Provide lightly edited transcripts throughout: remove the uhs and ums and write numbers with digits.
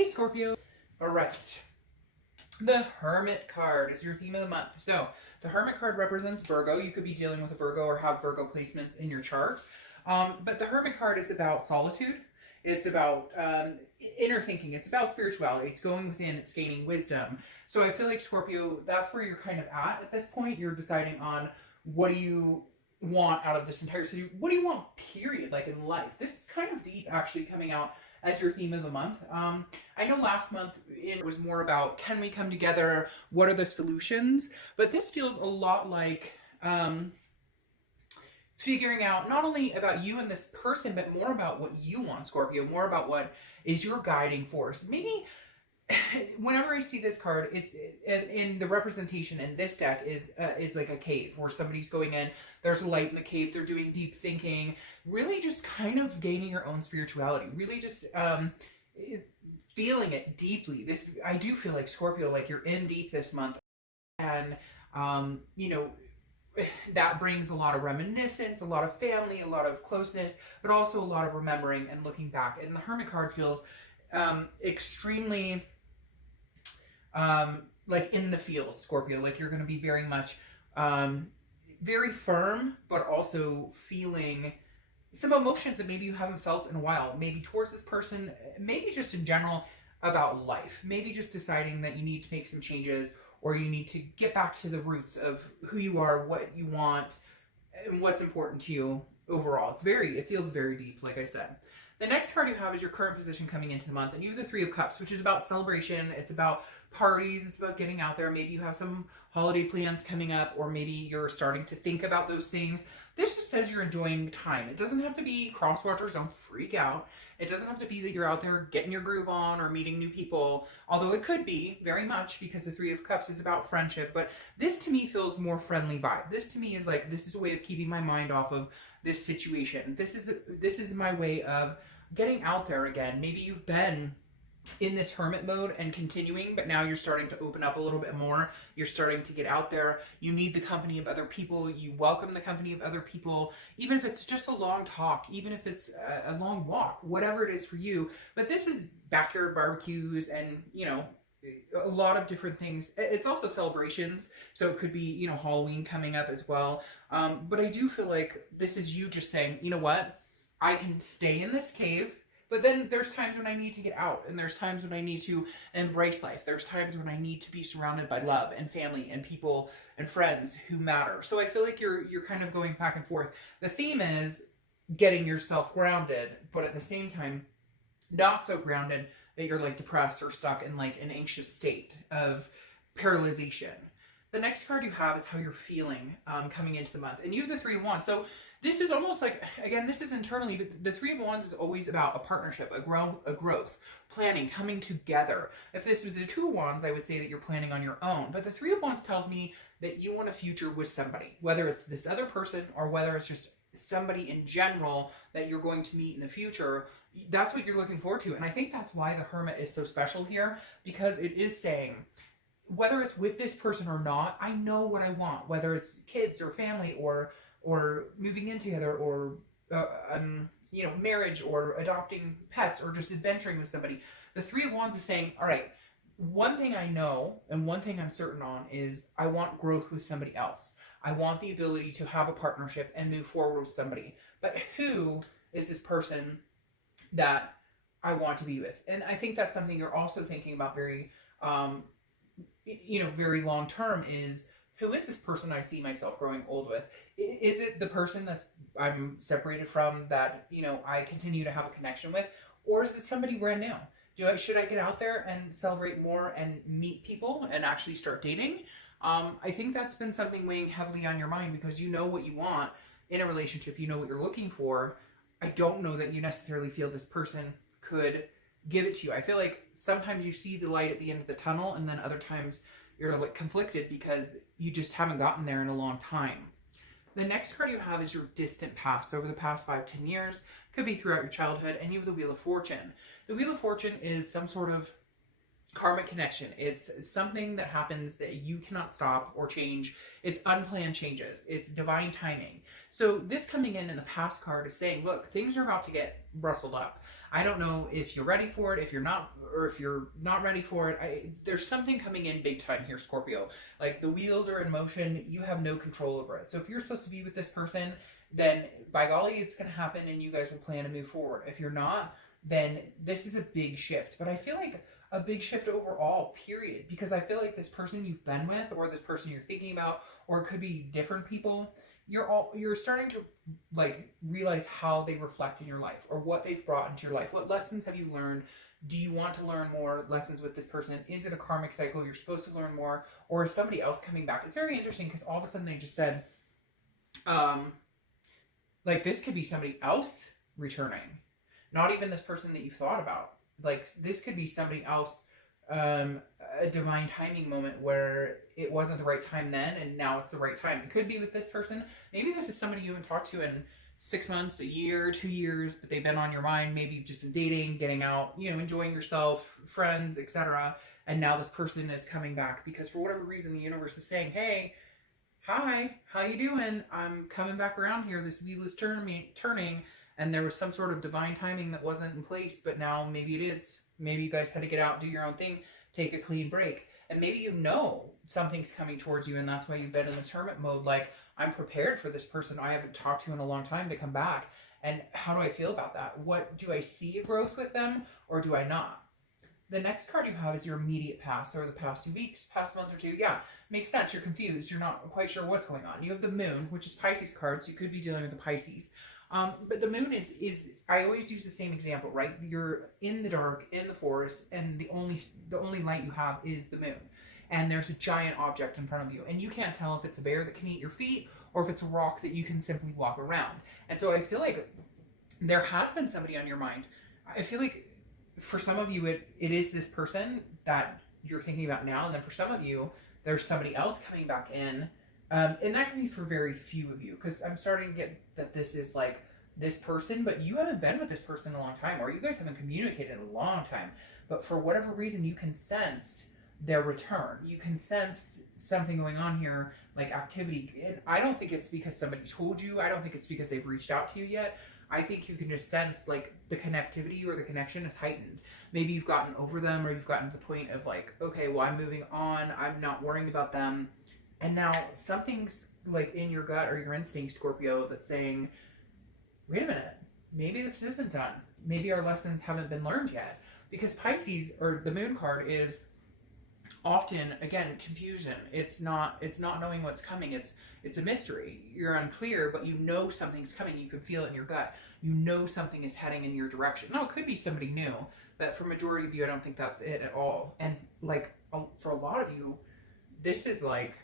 Hey Scorpio. All right. The Hermit card is your theme of the month. So the Hermit card represents Virgo. You could be dealing with a Virgo or have Virgo placements in your chart. But the Hermit card is about solitude. It's about inner thinking. It's about spirituality. It's going within. It's gaining wisdom. So I feel like Scorpio, that's where you're kind of at this point. You're deciding on what do you want out of this entire city. What do you want, period, like in life? This is kind of deep, actually, coming out as your theme of the month. I know last month it was more about, can we come together? What are the solutions? But this feels a lot like figuring out not only about you and this person, but more about what you want, Scorpio, more about what is your guiding force. Maybe whenever I see this card, it's in the representation in this deck is like a cave where somebody's going in, there's a light in the cave, they're doing deep thinking, really just kind of gaining your own spirituality, really just feeling it deeply. This, I do feel like Scorpio, like you're in deep this month, and you know, that brings a lot of reminiscence, a lot of family, a lot of closeness, but also a lot of remembering and looking back. And the Hermit card feels extremely like in the feels, Scorpio, like you're going to be very much very firm, but also feeling some emotions that maybe you haven't felt in a while, maybe towards this person, maybe just in general about life, maybe just deciding that you need to make some changes, or you need to get back to the roots of who you are, what you want, and what's important to you overall. It feels very deep, like I said. The next card you have is your current position coming into the month, and you have the Three of Cups, which is about celebration. It's about parties. It's about getting out there. Maybe you have some holiday plans coming up, or maybe you're starting to think about those things. This just says you're enjoying time. It doesn't have to be cross watchers. Don't freak out. It doesn't have to be that you're out there getting your groove on or meeting new people, although it could be very much, because the Three of Cups is about friendship. But this to me feels more friendly vibe. This to me is like, this is a way of keeping my mind off of this situation. This is my way of getting out there again. Maybe you've been in this hermit mode and continuing, but now you're starting to open up a little bit more. You're starting to get out there. You need the company of other people. You welcome the company of other people, even if it's just a long talk, even if it's a long walk, whatever it is for you. But this is backyard barbecues and, you know, a lot of different things. It's also celebrations, so it could be, you know, Halloween coming up as well. But I do feel like this is you just saying, you know what, I can stay in this cave, but then there's times when I need to get out, and there's times when I need to embrace life. There's times when I need to be surrounded by love and family and people and friends who matter. So I feel like you're kind of going back and forth. The theme is getting yourself grounded, but at the same time, not so grounded that you're like depressed or stuck in like an anxious state of paralyzation. The next card you have is how you're feeling coming into the month, and you have the Three of Wands. So this is almost like, again, this is internally, but the Three of Wands is always about a partnership, a growth, planning, coming together. If this was the Two of Wands, I would say that you're planning on your own. But the Three of Wands tells me that you want a future with somebody, whether it's this other person or whether it's just somebody in general that you're going to meet in the future. That's what you're looking forward to. And I think that's why the Hermit is so special here, because it is saying, whether it's with this person or not, I know what I want, whether it's kids or family or moving in together, or you know, marriage, or adopting pets, or just adventuring with somebody. The Three of Wands is saying, all right, one thing I know and one thing I'm certain on is I want growth with somebody else. I want the ability to have a partnership and move forward with somebody. But who is this person that I want to be with? And I think that's something you're also thinking about very, you know, very long term, is who is this person I see myself growing old with? Is it the person that I'm separated from that, you know, I continue to have a connection with? Or is it somebody brand new? Should I get out there and celebrate more and meet people and actually start dating? I think that's been something weighing heavily on your mind, because you know what you want in a relationship. You know what you're looking for. I don't know that you necessarily feel this person could give it to you. I feel like sometimes you see the light at the end of the tunnel, and then other times you're like conflicted because you just haven't gotten there in a long time. The next card you have is your distant past. Over the past 5-10 years, could be throughout your childhood, and you have the Wheel of Fortune. The Wheel of Fortune is some sort of karmic connection. It's something that happens that you cannot stop or change. It's unplanned changes. It's divine timing. So this coming in the past card is saying, look, things are about to get rustled up. I don't know if you're ready for it, if you're not, or if you're not ready for it. There's something coming in big time here, Scorpio. Like, the wheels are in motion. You have no control over it. So if you're supposed to be with this person, then by golly, it's going to happen and you guys will plan to move forward. If you're not, then this is a big shift. But I feel like a big shift overall, period. Because I feel like this person you've been with, or this person you're thinking about, or it could be different people, you're starting to like realize how they reflect in your life, or what they've brought into your life. What lessons have you learned? Do you want to learn more lessons with this person? Is it a karmic cycle you're supposed to learn more, or is somebody else coming back? It's very interesting because all of a sudden they just said, like, this could be somebody else returning, not even this person that you thought about. Like, this could be somebody else, a divine timing moment where it wasn't the right time then and now it's the right time. It could be with this person. Maybe this is somebody you haven't talked to in 6 months, a year, 2 years, but they've been on your mind. Maybe you've just been dating, getting out, enjoying yourself, friends, etc. And now this person is coming back because for whatever reason the universe is saying, hey, hi, how you doing? I'm coming back around here. This wheel is turning, and there was some sort of divine timing that wasn't in place, but now maybe it is. Maybe you guys had to get out, do your own thing, take a clean break. And maybe something's coming towards you, and that's why you've been in this hermit mode. Like, I'm prepared for this person I haven't talked to in a long time to come back. And how do I feel about that? What do I see a growth with them, or do I not? The next card you have is your immediate past, or the past 2 weeks, past month or two. Yeah, makes sense. You're confused. You're not quite sure what's going on. You have the moon, which is Pisces card, so you could be dealing with the Pisces. But the moon is I always use the same example, right? You're in the dark, in the forest, and the only light you have is the moon. And there's a giant object in front of you. And you can't tell if it's a bear that can eat your feet, or if it's a rock that you can simply walk around. And so I feel like there has been somebody on your mind. I feel like for some of you, it is this person that you're thinking about now. And then for some of you, there's somebody else coming back in. And that can be for very few of you, because I'm starting to get that this is like this person, but you haven't been with this person in a long time, or you guys haven't communicated in a long time. But for whatever reason, you can sense their return. You can sense something going on here, like activity. And I don't think it's because somebody told you. I don't think it's because they've reached out to you yet. I think you can just sense like the connectivity or the connection is heightened. Maybe you've gotten over them, or you've gotten to the point of like, okay, well, I'm moving on. I'm not worrying about them. And now something's like in your gut or your instinct, Scorpio, that's saying, wait a minute, maybe this isn't done. Maybe our lessons haven't been learned yet. Because Pisces, or the moon card, is often, again, confusion. It's not knowing what's coming. It's a mystery. You're unclear, but you know something's coming. You can feel it in your gut. You know something is heading in your direction. Now, it could be somebody new, but for majority of you, I don't think that's it at all. And like, for a lot of you, this is like,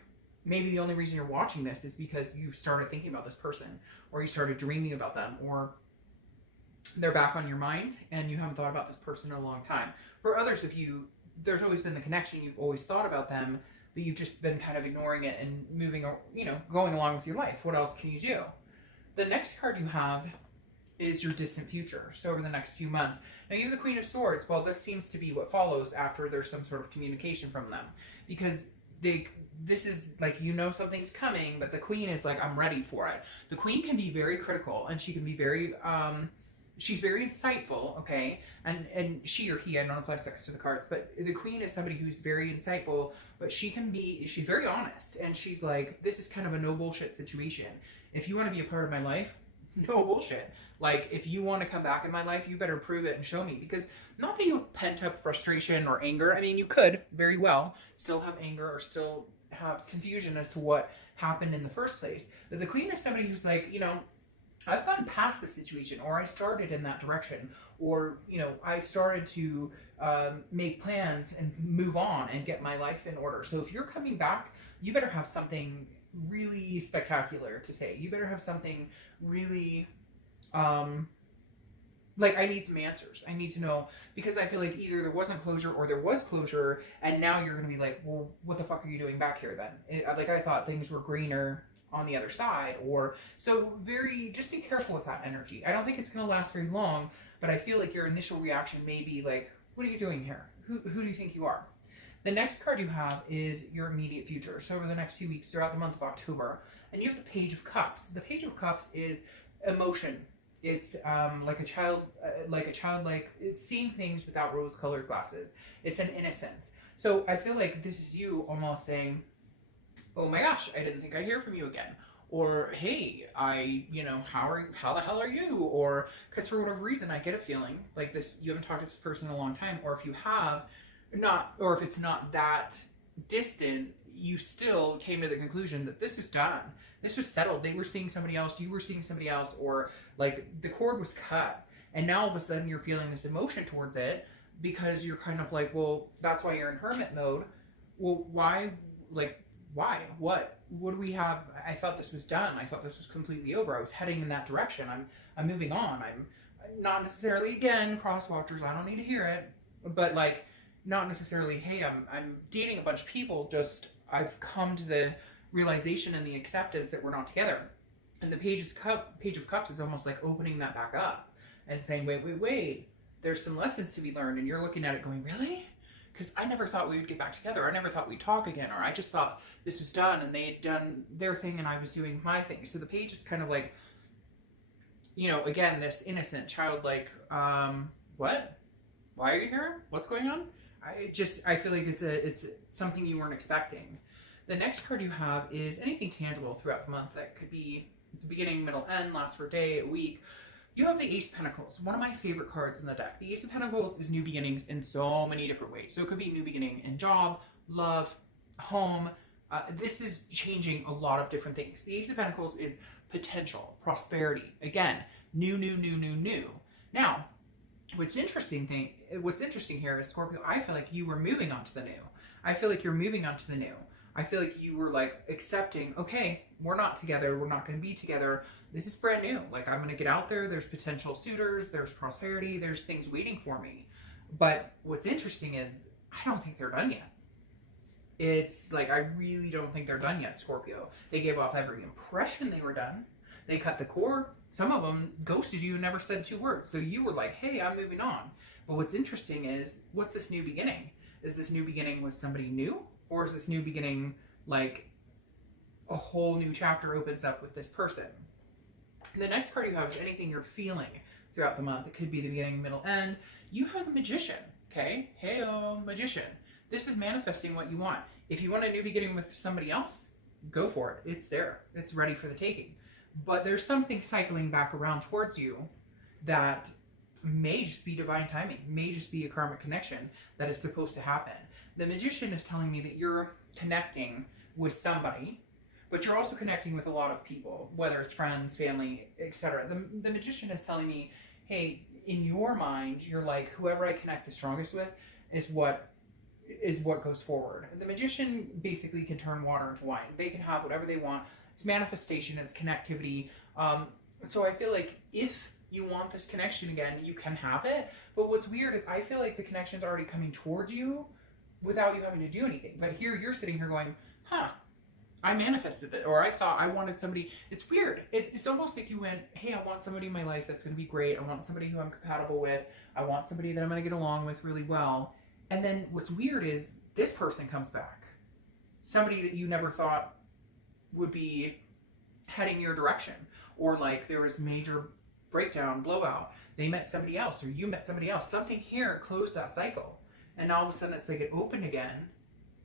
maybe the only reason you're watching this is because you started thinking about this person, or you started dreaming about them, or they're back on your mind and you haven't thought about this person in a long time. For others of you, there's always been the connection. You've always thought about them, but you've just been kind of ignoring it and moving, going along with your life. What else can you do? The next card you have is your distant future. So over the next few months. Now you have the Queen of Swords. Well, this seems to be what follows after there's some sort of communication from them, because this is like, something's coming, but the Queen is like, I'm ready for it. The Queen can be very critical, and she can be very, she's very insightful, okay? And she or he, I don't apply sex to the cards, but the Queen is somebody who's very insightful, but she's very honest, and she's like, this is kind of a no bullshit situation. If you want to be a part of my life, no bullshit. Like, if you want to come back in my life, you better prove it and show me. Because not that you have pent up frustration or anger. I mean, you could very well still have anger or still have confusion as to what happened in the first place. But the Queen is somebody who's like, I've gotten past the situation, or I started in that direction, or, I started to make plans and move on and get my life in order. So if you're coming back, you better have something really spectacular to say. You better have something really, like, I need some answers. I need to know, because I feel like either there wasn't closure or there was closure, and now you're going to be like, well, what the fuck are you doing back here then? Like, I thought things were greener on the other side. Or so just be careful with that energy. I don't think it's going to last very long, but I feel like your initial reaction may be like, what are you doing here? Who do you think you are? The next card you have is your immediate future. So over the next few weeks throughout the month of October, and you have the Page of Cups. The Page of Cups is emotion. It's like it's seeing things without rose-colored glasses. It's an innocence. So I feel like this is you almost saying, "Oh my gosh, I didn't think I'd hear from you again," or "Hey, how the hell are you?" Or because for whatever reason, I get a feeling like this, you haven't talked to this person in a long time, or if you have, not, or if it's not that distant, you still came to the conclusion that this was done. This was settled. They were seeing somebody else. You were seeing somebody else, or like the cord was cut. And now all of a sudden you're feeling this emotion towards it because you're kind of like, well, that's why you're in hermit mode. Well, why? Like, why? What? What do we have? I thought this was done. I thought this was completely over. I was heading in that direction. I'm moving on. I'm not necessarily, again, cross watchers. I don't need to hear it, but like, not necessarily, hey, I'm dating a bunch of people. Just I've come to the realization and the acceptance that we're not together. And the Page of Cups is almost like opening that back up and saying, wait, there's some lessons to be learned. And you're looking at it going, really? Because I never thought we would get back together. I never thought we'd talk again. Or I just thought this was done and they had done their thing and I was doing my thing. So the Page is kind of like, again, this innocent, childlike, what? Why are you here? What's going on? I feel like it's something you weren't expecting. The next card you have is anything tangible throughout the month. That could be the beginning, middle, end, last for a day, a week. You have the Ace of Pentacles, one of my favorite cards in the deck. The Ace of Pentacles is new beginnings in so many different ways. So it could be new beginning in job, love, home. This is changing a lot of different things. The Ace of Pentacles is potential, prosperity. Again, new. Now, what's interesting here is, Scorpio, I feel like you were moving on to the new. I feel like you're moving on to the new. I feel like you were like accepting, okay, we're not together. We're not going to be together. This is brand new. Like, I'm going to get out there. There's potential suitors. There's prosperity. There's things waiting for me. But what's interesting is I don't think they're done yet. It's like, I really don't think they're done yet, Scorpio. They gave off every impression they were done. They cut the cord. Some of them ghosted you and never said 2 words. So you were like, hey, I'm moving on. But what's interesting is, what's this new beginning? Is this new beginning with somebody new? Or is this new beginning like a whole new chapter opens up with this person? The next card you have is anything you're feeling throughout the month. It could be the beginning, middle, end. You have the Magician, okay? Hey-o, Magician. This is manifesting what you want. If you want a new beginning with somebody else, go for it. It's there. It's ready for the taking. But there's something cycling back around towards you that may just be divine timing, may just be a karmic connection that is supposed to happen. The Magician is telling me that you're connecting with somebody, but you're also connecting with a lot of people, whether it's friends, family, etc. The Magician is telling me, hey, in your mind, you're like, whoever I connect the strongest with is what goes forward. The Magician basically can turn water into wine. They can have whatever they want. It's manifestation, it's connectivity. So I feel like if you want this connection again, you can have it. But what's weird is I feel like the connection's already coming towards you without you having to do anything. But here you're sitting here going, I manifested it, or I thought I wanted somebody. It's weird. It's almost like you went, hey, I want somebody in my life that's going to be great. I want somebody who I'm compatible with. I want somebody that I'm going to get along with really well. And then what's weird is this person comes back. Somebody that you never thought would be heading your direction. Or like there was major breakdown, blowout. They met somebody else, or you met somebody else. Something here closed that cycle. And all of a sudden it's like it opened again.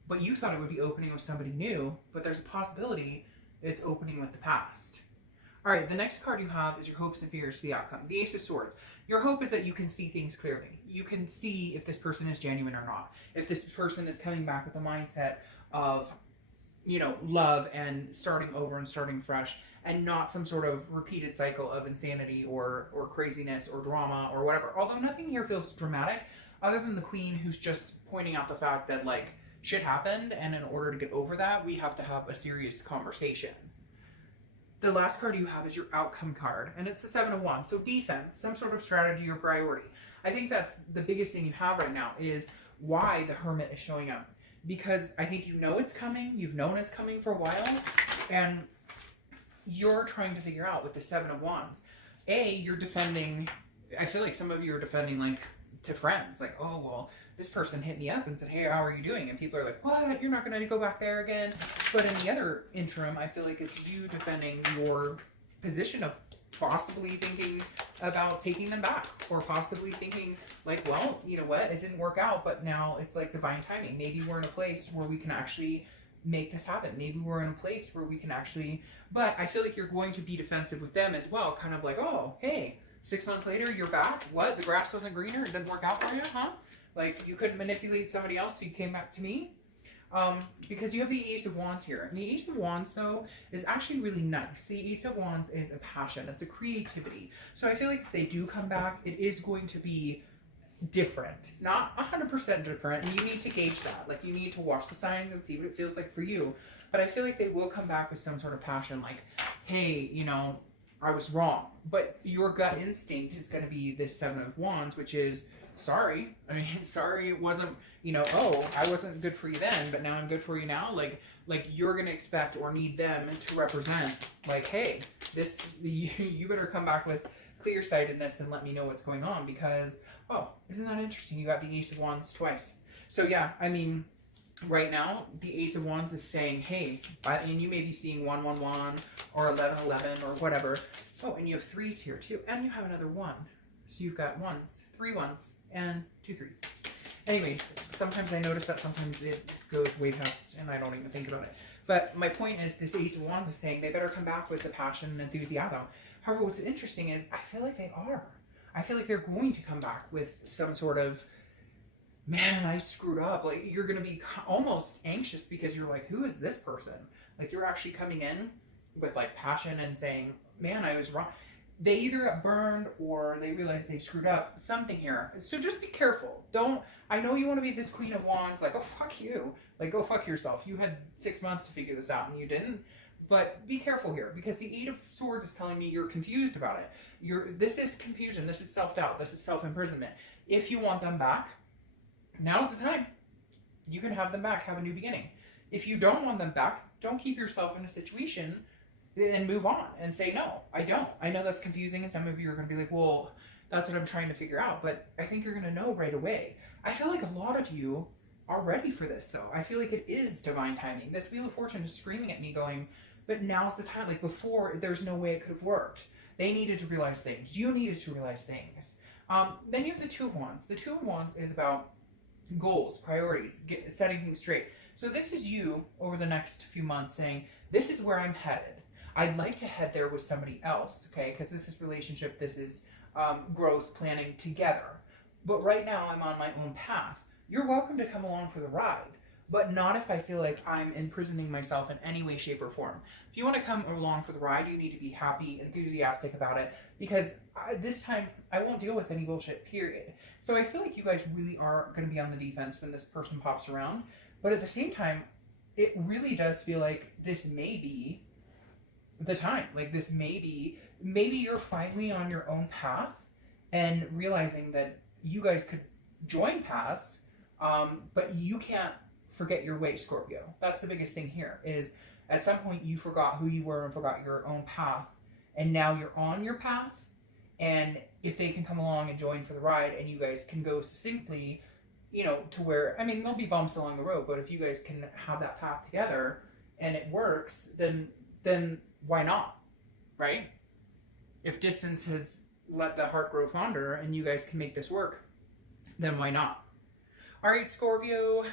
But you thought it would be opening with somebody new, but there's a possibility it's opening with the past. All right, the next card you have is your hopes and fears for the outcome. The Ace of Swords. Your hope is that you can see things clearly. You can see if this person is genuine or not. If this person is coming back with a mindset of, love and starting over and starting fresh, and not some sort of repeated cycle of insanity or craziness or drama or whatever. Although nothing here feels dramatic, other than the Queen, who's just pointing out the fact that, like, shit happened, and in order to get over that, we have to have a serious conversation. The last card you have is your outcome card, and it's the 7 of Wands. So defense, some sort of strategy or priority. I think that's the biggest thing you have right now is why the Hermit is showing up. Because I think you know it's coming, you've known it's coming for a while, and you're trying to figure out with the 7 of Wands. You're defending, I feel like some of you are defending, like, to friends. Like, oh, well, this person hit me up and said, hey, how are you doing? And people are like, what? You're not going to go back there again? But in the other interim, I feel like it's you defending your position of possibly thinking about taking them back, or possibly thinking like, well, you know what, it didn't work out, but now it's like divine timing. Maybe we're in a place where we can actually make this happen. Maybe we're in a place where we can actually, but I feel like you're going to be defensive with them as well. Kind of like, oh, hey, 6 months later, you're back. What? The grass wasn't greener? It didn't work out for you, huh? Like, you couldn't manipulate somebody else, so you came back to me? Because you have the Ace of Wands here. And the Ace of Wands, though, is actually really nice. The Ace of Wands is a passion. It's a creativity. So I feel like if they do come back, it is going to be different. Not 100% different. And you need to gauge that. Like, you need to watch the signs and see what it feels like for you. But I feel like they will come back with some sort of passion. Like, hey, you know, I was wrong. But your gut instinct is going to be this Seven of Wands, which is, sorry. I mean, sorry it wasn't, you know, oh, I wasn't good for you then, but now I'm good for you now. Like you're going to expect or need them to represent, like, hey, this, you better come back with clear-sightedness and let me know what's going on, because, oh, isn't that interesting? You got the Ace of Wands twice. So yeah, I mean, right now, the Ace of Wands is saying, hey, and you may be seeing 111 or 1111 or whatever. Oh, and you have threes here too, and you have another one. So you've got ones, 3 ones, and 2 threes. Anyways, sometimes I notice that sometimes it goes way past and I don't even think about it. But my point is, this Ace of Wands is saying they better come back with the passion and enthusiasm. However, what's interesting is I feel like they are. I feel like they're going to come back with some sort of, man, I screwed up. Like, you're going to be almost anxious because you're like, who is this person? Like, you're actually coming in with like passion and saying, man, I was wrong. They either got burned or they realize they screwed up. Something here. So just be careful. Don't, I know you want to be this Queen of Wands, like, oh, fuck you. Like, go fuck yourself. You had 6 months to figure this out and you didn't. But be careful here, because the Eight of Swords is telling me you're confused about it. This is confusion. This is self-doubt. This is self-imprisonment. If you want them back, now's the time. You can have them back. Have a new beginning. If you don't want them back, don't keep yourself in a situation and move on and say, no, I don't. I know that's confusing, and some of you are going to be like, well, that's what I'm trying to figure out. But I think you're going to know right away. I feel like a lot of you are ready for this, though. I feel like it is divine timing. This Wheel of Fortune is screaming at me going, but now's the time. Like, before, there's no way it could have worked. They needed to realize things. You needed to realize things. Then you have the Two of Wands. The Two of Wands is about goals, priorities, setting things straight. So this is you over the next few months saying, this is where I'm headed. I'd like to head there with somebody else, okay? Because this is relationship, this is growth, planning together. But right now, I'm on my own path. You're welcome to come along for the ride, but not if I feel like I'm imprisoning myself in any way, shape, or form. If you want to come along for the ride, you need to be happy, enthusiastic about it, because this time, I won't deal with any bullshit, period. So I feel like you guys really are going to be on the defense when this person pops around, but at the same time, it really does feel like this may be the time. Like, this maybe you're finally on your own path and realizing that you guys could join paths, but you can't forget your way, Scorpio. That's the biggest thing here, is at some point you forgot who you were and forgot your own path, and now you're on your path. And if they can come along and join for the ride, and you guys can go succinctly, you know, to where, I mean, there'll be bumps along the road, but if you guys can have that path together and it works, then why not, right? If distance has let the heart grow fonder and you guys can make this work, then why not? All right, Scorpio.